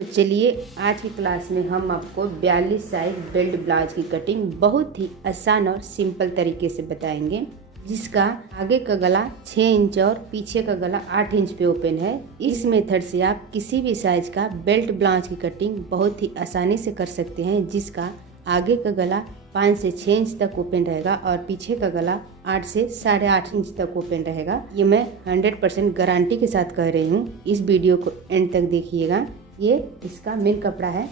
तो चलिए आज की क्लास में हम आपको 42 साइज बेल्ट ब्लाउज की कटिंग बहुत ही आसान और सिंपल तरीके से बताएंगे, जिसका आगे का गला 6 इंच और पीछे का गला 8 इंच पे ओपन है। इस मेथड से आप किसी भी साइज का बेल्ट ब्लाउज की कटिंग बहुत ही आसानी से कर सकते हैं, जिसका आगे का गला 5 से 6 इंच तक ओपन रहेगा और पीछे का गला 8 से 8.5 इंच तक ओपन रहेगा। ये मैं 100% गारंटी के साथ कह रही हूँ। इस वीडियो को एंड तक देखिएगा। ये इसका मेन कपड़ा है,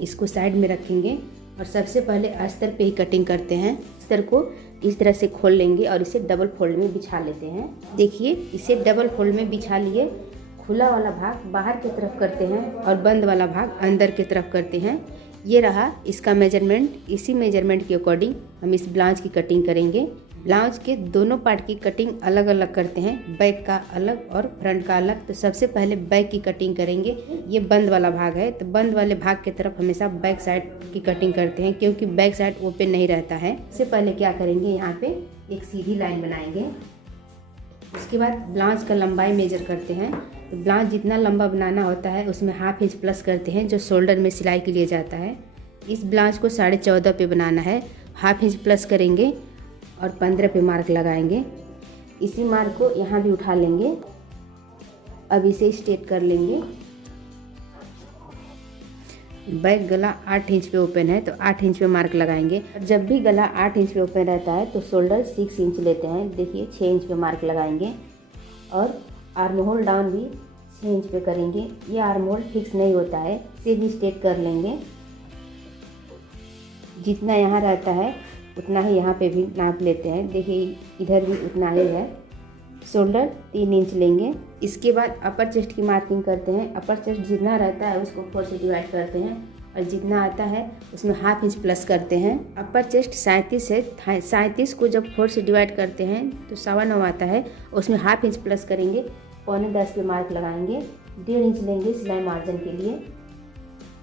इसको साइड में रखेंगे और सबसे पहले अस्तर पे ही कटिंग करते हैं। अस्तर को इस तरह से खोल लेंगे और इसे डबल फोल्ड में बिछा लेते हैं। देखिए, इसे डबल फोल्ड में बिछा लिए। खुला वाला भाग बाहर की तरफ करते हैं और बंद वाला भाग अंदर की तरफ करते हैं। ये रहा इसका मेजरमेंट। इसी मेजरमेंट के अकॉर्डिंग हम इस ब्लाउज की कटिंग करेंगे। ब्लाउज के दोनों पार्ट की कटिंग अलग अलग करते हैं, बैक का अलग और फ्रंट का अलग। तो सबसे पहले बैक की कटिंग करेंगे। ये बंद वाला भाग है, तो बंद वाले भाग की तरफ हमेशा बैक साइड की कटिंग करते हैं, क्योंकि बैक साइड ओपन नहीं रहता है। इससे पहले क्या करेंगे, यहाँ पे एक सीधी लाइन बनाएंगे। उसके बाद ब्लाउज का लंबाई मेजर करते हैं। तो ब्लाउज जितना लंबा बनाना होता है उसमें ½ इंच प्लस करते हैं, जो शोल्डर में सिलाई के लिए जाता है। इस ब्लाउज को 14.5 पे बनाना है, ½ इंच प्लस करेंगे और 15 पे मार्क लगाएंगे। इसी मार्क को यहाँ भी उठा लेंगे। अब इसे स्ट्रेट कर लेंगे। बैक गला 8 इंच पे ओपन है, तो 8 इंच पे मार्क लगाएंगे। जब भी गला 8 इंच पे ओपन रहता है तो शोल्डर 6 इंच लेते हैं। देखिए, 6 इंच पे मार्क लगाएंगे और आर्म होल डाउन भी 6 इंच पे करेंगे। ये आर्म होल फिक्स नहीं होता है, इसे भी स्ट्रेट कर लेंगे। जितना यहाँ रहता है उतना ही यहाँ पे भी नाप लेते हैं। देखिए, इधर भी उतना ही है। शोल्डर 3 इंच लेंगे। इसके बाद अपर चेस्ट की मार्किंग करते हैं। अपर चेस्ट जितना रहता है उसको 4 से डिवाइड करते हैं और जितना आता है उसमें ½ इंच प्लस करते हैं। अपर चेस्ट 37 है, 37 को जब 4 से डिवाइड करते हैं तो 9.25 आता है। उसमें ½ इंच प्लस करेंगे, 9.25 पे मार्क लगाएंगे। 1.5 इंच लेंगे सिलाई मार्जिन के लिए।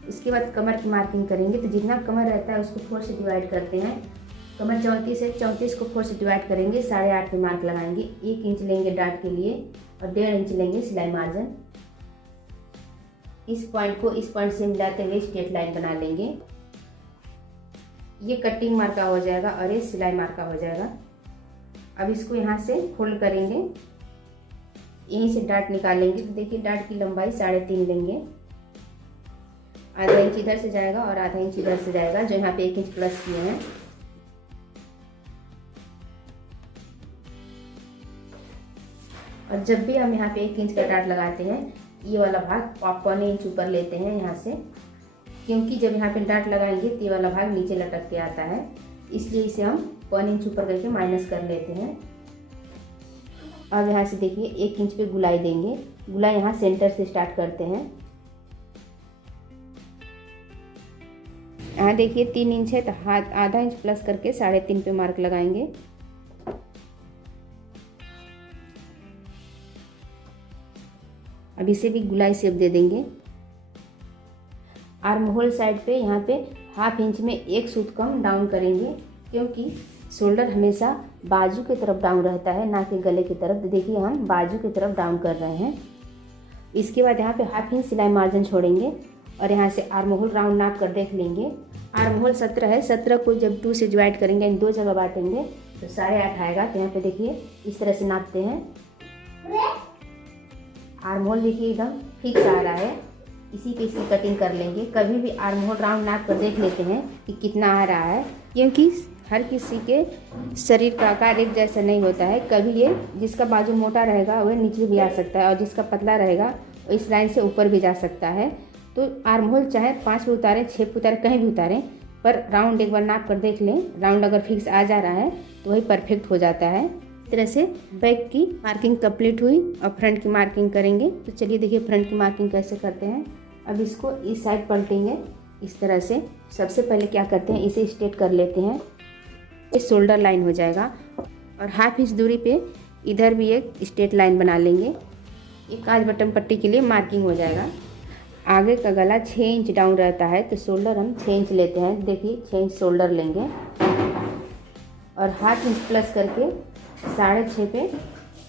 इसके बाद कमर की मार्किंग करेंगे। तो जितना कमर रहता है उसको 4 से डिवाइड करते हैं। कमर 34 है, 34 को 4 से डिवाइड करेंगे, 8.5 पे मार्क लगाएंगे। 1 इंच लेंगे डाट के लिए और 1.5 इंच लेंगे सिलाई मार्जिन। इस पॉइंट को इस पॉइंट से मिलाते हुए स्ट्रेट लाइन बना लेंगे। ये कटिंग मार्का हो जाएगा और ये सिलाई मार्का हो जाएगा। अब इसको यहाँ से फोल्ड करेंगे, यहीं से डाट निकालेंगे। तो देखिए, डाट की लंबाई 3.5 लेंगे। ½ इंच इधर से जाएगा और ½ इंच इधर से जाएगा, जो यहाँ पे 1 इंच प्लस किए हैं। और जब भी हम यहाँ पे 1 इंच का डाट लगाते हैं, ये वाला भाग 1.25 इंच ऊपर लेते हैं यहाँ से, क्योंकि जब यहाँ पे डाट लगाएंगे तो ये वाला भाग नीचे लटक के आता है, इसलिए इसे हम 1.25 इंच ऊपर करके माइनस कर लेते हैं। अब यहाँ से देखिए 1 इंच पे गुलाई देंगे। गुलाई यहाँ सेंटर से स्टार्ट करते हैं। यहाँ देखिए 3 इंच है, तो ½ इंच प्लस करके 3.5 पे मार्क लगाएंगे। अब इसे भी गुलाई शेप दे देंगे। आर्म होल साइड पे यहाँ पे ½ इंच में 1 सूत कम डाउन करेंगे, क्योंकि शोल्डर हमेशा बाजू की तरफ डाउन रहता है, ना कि गले की तरफ। तो देखिए, हम बाजू की तरफ डाउन कर रहे हैं। इसके बाद यहाँ पे ½ इंच सिलाई मार्जिन छोड़ेंगे और यहाँ से आर्म होल राउंड नाप कर देख लेंगे। आर्म होल 17 है, 17 को जब 2 से डिवाइड करेंगे, इन 2 जगह बांटेंगे तो 8.5 आएगा। तो यहाँ पे देखिए इस तरह से नापते हैं। आर्म होल देखिए एकदम फिक्स आ रहा है, इसी पे इसकी कटिंग कर लेंगे। कभी भी आर्म होल राउंड नाप कर देख लेते हैं कि कितना आ रहा है, क्योंकि हर किसी के शरीर का आकार एक जैसा नहीं होता है। कभी ये जिसका बाजू मोटा रहेगा वह नीचे भी आ सकता है और जिसका पतला रहेगा वो इस लाइन से ऊपर भी जा सकता है। तो आर्म होल चाहे 5 पे उतारें, 6 पे उतारें, कहीं भी उतारें, पर राउंड एक बार नाप कर देख लें। राउंड अगर फिक्स आ जा रहा है तो वही परफेक्ट हो जाता है। इस तरह से बैक की मार्किंग कंप्लीट हुई और फ्रंट की मार्किंग करेंगे। तो चलिए देखिए फ्रंट की मार्किंग कैसे करते हैं। अब इसको इस साइड पलटेंगे इस तरह से। सबसे पहले क्या करते हैं, इसे स्ट्रेट कर लेते हैं। ये शोल्डर लाइन हो जाएगा और ½ इंच दूरी पे इधर भी एक स्ट्रेट लाइन बना लेंगे। ये काज बटन पट्टी के लिए मार्किंग हो जाएगा। आगे का गला 6 इंच डाउन रहता है, तो शोल्डर हम 6 इंच लेते हैं। देखिए 6 इंच शोल्डर लेंगे और ½ इंच प्लस करके 6.5 पे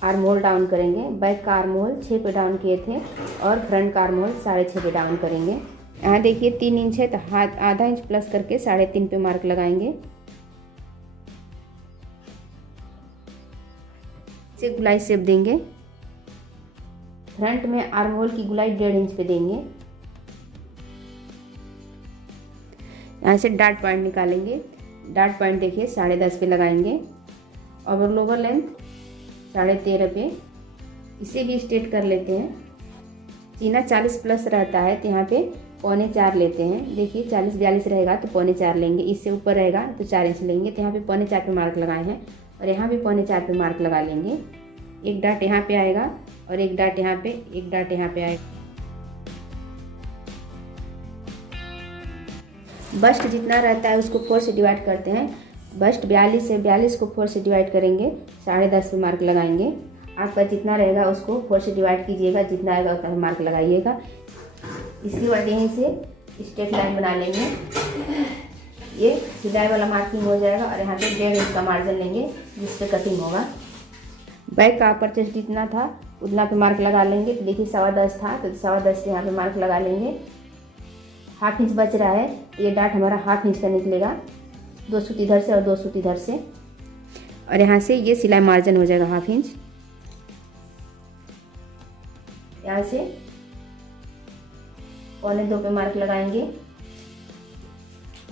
आर्म होल डाउन करेंगे। बैक का आर्म होल 6 पे डाउन किए थे और फ्रंट का आर्म होल 6.5 पे डाउन करेंगे। यहाँ देखिए 3 इंच है तो हाथ आधा इंच प्लस करके 3.5 पे मार्क लगाएंगे। इसे गुलाई शेप देंगे। फ्रंट में आर्म होल की गुलाई 1.5 इंच पे देंगे। यहाँ से डार्ट पॉइंट निकालेंगे। डार्ट पॉइंट देखिए 10.5 पे लगाएंगे और लोअर लेंथ 13.5 पे। इसे भी स्ट्रेट कर लेते हैं। सीना 40 प्लस रहता है तो यहाँ पे 4.25 लेते हैं। देखिए 40-42 रहेगा तो 4.25 लेंगे। इससे ऊपर रहेगा तो 4 इंच लेंगे। तो यहाँ पे 4.25 पे मार्क लगाए हैं और यहाँ भी 4.25 पे मार्क लगा लेंगे। एक डाट यहाँ पे आएगा और एक डाट यहाँ पे, एक डाट यहाँ पे आएगा। बस्ट जितना रहता है उसको 4 से डिवाइड करते हैं। बस्ट 42 है, 42 को 4 से डिवाइड करेंगे, 10.5 पे मार्क लगाएंगे। आपका जितना रहेगा उसको 4 से डिवाइड कीजिएगा, जितना आएगा उतना मार्क लगाइएगा। इसके बाद यहीं से स्ट्रेट लाइन बना लेंगे। ये सिलाई वाला मार्किंग हो जाएगा और यहाँ पे 1.5 इंच का मार्जिन लेंगे जिस पे कटिंग होगा। बैक का अपर चेस्ट जितना था उतना पे मार्क लगा लेंगे। तो देखिए 10.25 था तो 10.25 पे यहाँ पे मार्क लगा लेंगे। हाफ इंच बच रहा है, ये डाट हमारा हाफ इंच का निकलेगा। 2 सूत इधर से और 2 सूत इधर से और यहाँ से ये सिलाई मार्जिन हो जाएगा हाफ इंच। यहाँ से 1.25 पे मार्क लगाएंगे।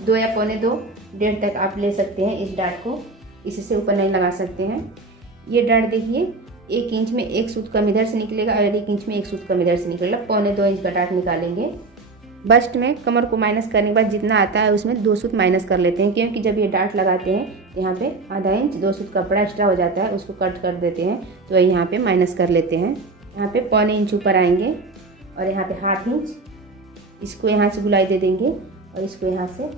2 या 1.25, 1.5 तक आप ले सकते हैं इस डाट को, इससे ऊपर नहीं लगा सकते हैं। ये डाट देखिए 1 इंच में 1 सूत कम इधर से निकलेगा और 1 इंच में 1 सूत कम इधर से निकलेगा। 1.25 इंच का डाट निकालेंगे। बस्ट में कमर को माइनस करने के बाद जितना आता है उसमें 2 सूत माइनस कर लेते हैं, क्योंकि जब ये डाट लगाते हैं यहाँ पे आधा इंच 2 सूत कपड़ा एक्स्ट्रा हो जाता है, उसको कट कर देते हैं तो यहाँ पे माइनस कर लेते हैं। यहाँ पे 1.25 इंच ऊपर आएंगे और यहाँ पे हाफ इंच, इसको यहाँ से गुलाई दे देंगे और इसको यहाँ से,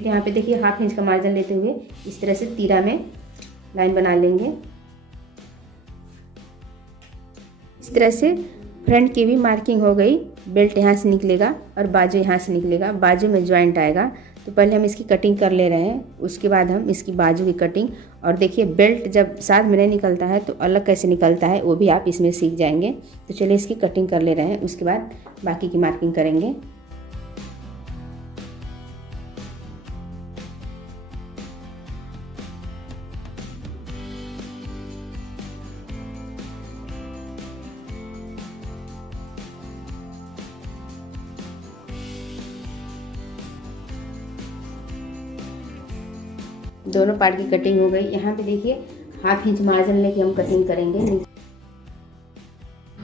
यहाँ पे देखिए हाफ इंच का मार्जिन लेते हुए इस तरह से तीरा में लाइन बना लेंगे। इस तरह से फ्रंट की भी मार्किंग हो गई। बेल्ट यहाँ से निकलेगा और बाजू यहाँ से निकलेगा, बाजू में जॉइंट आएगा। तो पहले हम इसकी कटिंग कर ले रहे हैं, उसके बाद हम इसकी बाजू की कटिंग। और देखिए बेल्ट जब साथ में नहीं निकलता है तो अलग कैसे निकलता है वो भी आप इसमें सीख जाएंगे। तो चलिए इसकी कटिंग कर ले रहे हैं, उसके बाद बाकी की मार्किंग करेंगे। दोनों पार्ट की कटिंग हो गई। यहाँ पे देखिए हाफ इंच मार्जिन लेके हम कटिंग करेंगे।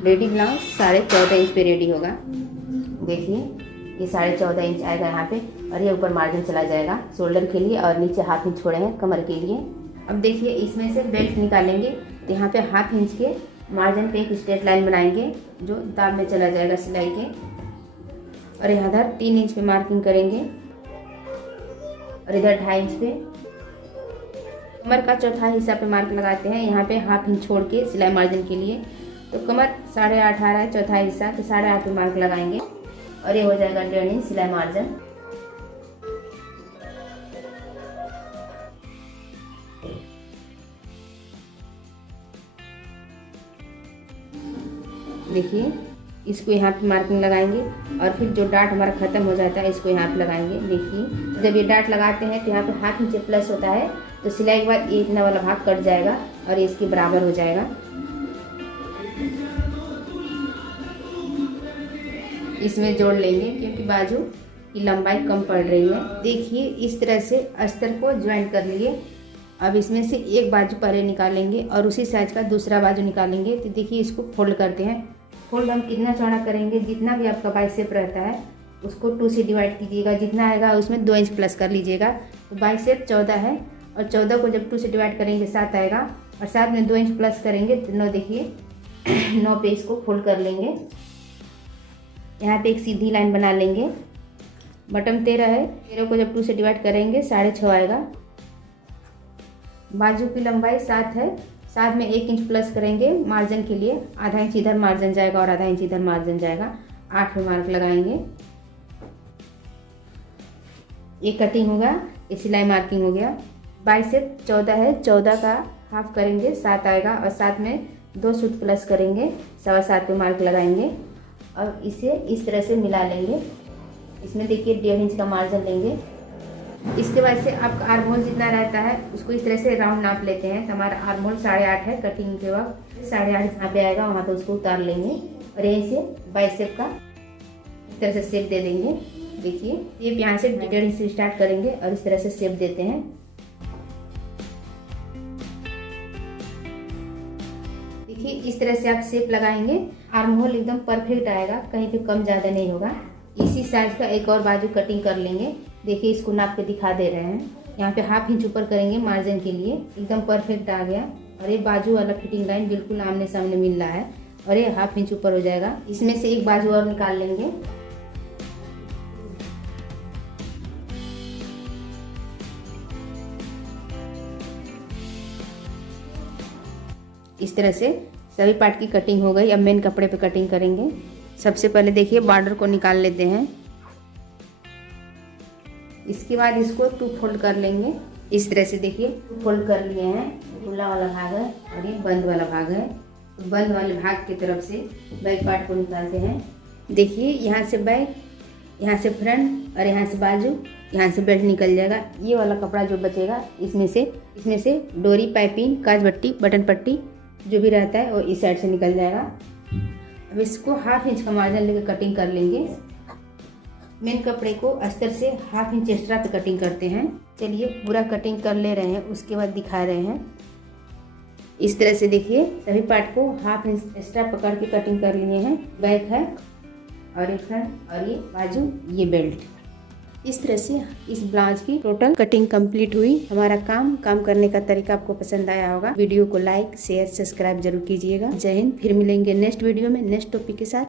रेडी ब्लाउज 14.5 इंच पे रेडी होगा। देखिए ये 14.5 इंच आएगा यहाँ पे और ये ऊपर मार्जिन चला जाएगा शोल्डर के लिए और नीचे हाफ इंच छोड़े हैं कमर के लिए। अब देखिए इसमें से बेल्ट निकालेंगे तो यहाँ पे हाफ इंच के मार्जिन पे एक स्ट्रेट लाइन बनाएंगे जो दाब में चला जाएगा सिलाई के, और यहाँ इधर 3 इंच पे मार्किंग करेंगे और इधर 2.5 इंच पे। कमर का चौथा हिस्सा पे मार्क लगाते हैं, यहाँ पे हाफ इंच छोड़ के सिलाई मार्जिन के लिए। तो कमर 8.5 आ रहा है, चौथा हिस्सा, तो 8.5 पे मार्क लगाएंगे और ये हो जाएगा 1.5 इंच सिलाई मार्जिन। देखिए इसको यहाँ पे मार्किंग लगाएंगे और फिर जो डाट हमारा ख़त्म हो जाता है इसको यहाँ पे लगाएंगे। देखिए जब ये डाट लगाते हैं तो यहाँ पे हाफ इंच प्लस होता है, तो सिलाई के बाद ये इतना वाला भाग कट जाएगा और इसके बराबर हो जाएगा। इसमें जोड़ लेंगे क्योंकि बाजू की लंबाई कम पड़ रही है। देखिए इस तरह से अस्तर को ज्वाइन कर लिए। अब इसमें से एक बाजू पहले निकालेंगे और उसी साइज का दूसरा बाजू निकालेंगे। तो देखिए इसको फोल्ड करते हैं। फोल्ड हम कितना चौड़ा करेंगे, जितना भी आपका बाइसेप रहता है उसको 2 से डिवाइड कीजिएगा, जितना आएगा उसमें 2 इंच प्लस कर लीजिएगा। तो बाइसेप 14 है और 14 को जब 2 से डिवाइड करेंगे 7 आएगा और 7 में 2 इंच प्लस करेंगे तो 9। देखिए 9 पे इसको फोल्ड कर लेंगे। यहाँ पे एक सीधी लाइन बना लेंगे। बटन 13 है, 13 को जब 2 से डिवाइड करेंगे 6.5 आएगा। बाजू की लंबाई 7 है, 7 में 1 इंच प्लस करेंगे मार्जिन के लिए, आधा इंच इधर मार्जिन जाएगा और आधा इंच इधर मार्जिन जाएगा। 8 पे मार्क लगाएंगे। ये कटिंग होगा, ये सिलाई मार्किंग हो गया। बाइसेप 14 है, 14 का हाफ करेंगे 7 आएगा और 7 में 2 सूट प्लस करेंगे, 7.25 पे मार्क लगाएंगे और इसे इस तरह से मिला लेंगे। इसमें देखिए 1.5 इंच का मार्जिन लेंगे। इसके बाद से आपका आर्म होल जितना रहता है उसको इस तरह से राउंड नाप लेते हैं। तो हमारा आर्म होल 8.5 है, कटिंग के वक्त 8.5 जहाँ पे आएगा वहाँ पे उसको उतार लेंगे और यहीं से बाइसेप का इस तरह से शेप दे देंगे। देखिए शेप यहाँ से 1.5 इंच से स्टार्ट करेंगे और इस तरह से शेप देते हैं। देखिए इस तरह से आप शेप लगाएंगे, आर्म होल एकदम परफेक्ट आएगा, कहीं पे कम ज़्यादा नहीं होगा। इसी साइज का एक और बाजू कटिंग कर लेंगे। देखिए इसको नाप के दिखा दे रहे हैं, यहाँ पे 1/2 इंच ऊपर करेंगे मार्जिन के लिए। एकदम परफेक्ट आ गया और ये बाजू वाला फिटिंग लाइन बिल्कुल आमने सामने मिल रहा है और ये 1/2 इंच ऊपर हो जाएगा। इसमें से एक बाजू और निकाल लेंगे। इस तरह से सभी पार्ट की कटिंग हो गई। अब मेन कपड़े पे कटिंग करेंगे। सबसे पहले देखिए बॉर्डर को निकाल लेते हैं। इसके बाद इसको 2 फोल्ड कर लेंगे। इस तरह से देखिए 2 फोल्ड कर लिए हैं। खुला वाला भाग है और ये बंद वाला भाग है। तो बंद वाले भाग की तरफ से बैक पार्ट को निकालते हैं। देखिए यहाँ से बैक, यहाँ से फ्रंट और यहाँ से बाजू, यहाँ से बेल्ट निकल जाएगा। ये वाला कपड़ा जो बचेगा इसमें से डोरी, पाइपिंग, काज पट्टी, बटन पट्टी जो भी रहता है वो इस साइड से निकल जाएगा। अब इसको 1/2 इंच का मार्जिन लेकर कटिंग कर लेंगे। मेन कपड़े को अस्तर से 1/2 इंच एक्स्ट्रा पे कटिंग करते हैं। चलिए पूरा कटिंग कर ले रहे हैं, उसके बाद दिखा रहे हैं। इस तरह से देखिए सभी पार्ट को 1/2 इंच एक्स्ट्रा पकड़ के कटिंग कर लिए हैं। बैक है और ये फ्रंट और ये बाजू, ये बेल्ट। इस तरह से इस ब्लाउज की टोटल कटिंग कंप्लीट हुई। हमारा काम करने का तरीका आपको पसंद आया होगा। वीडियो को लाइक, शेयर, सब्सक्राइब जरूर कीजिएगा। जय हिंद। फिर मिलेंगे नेक्स्ट वीडियो में नेक्स्ट टॉपिक के साथ।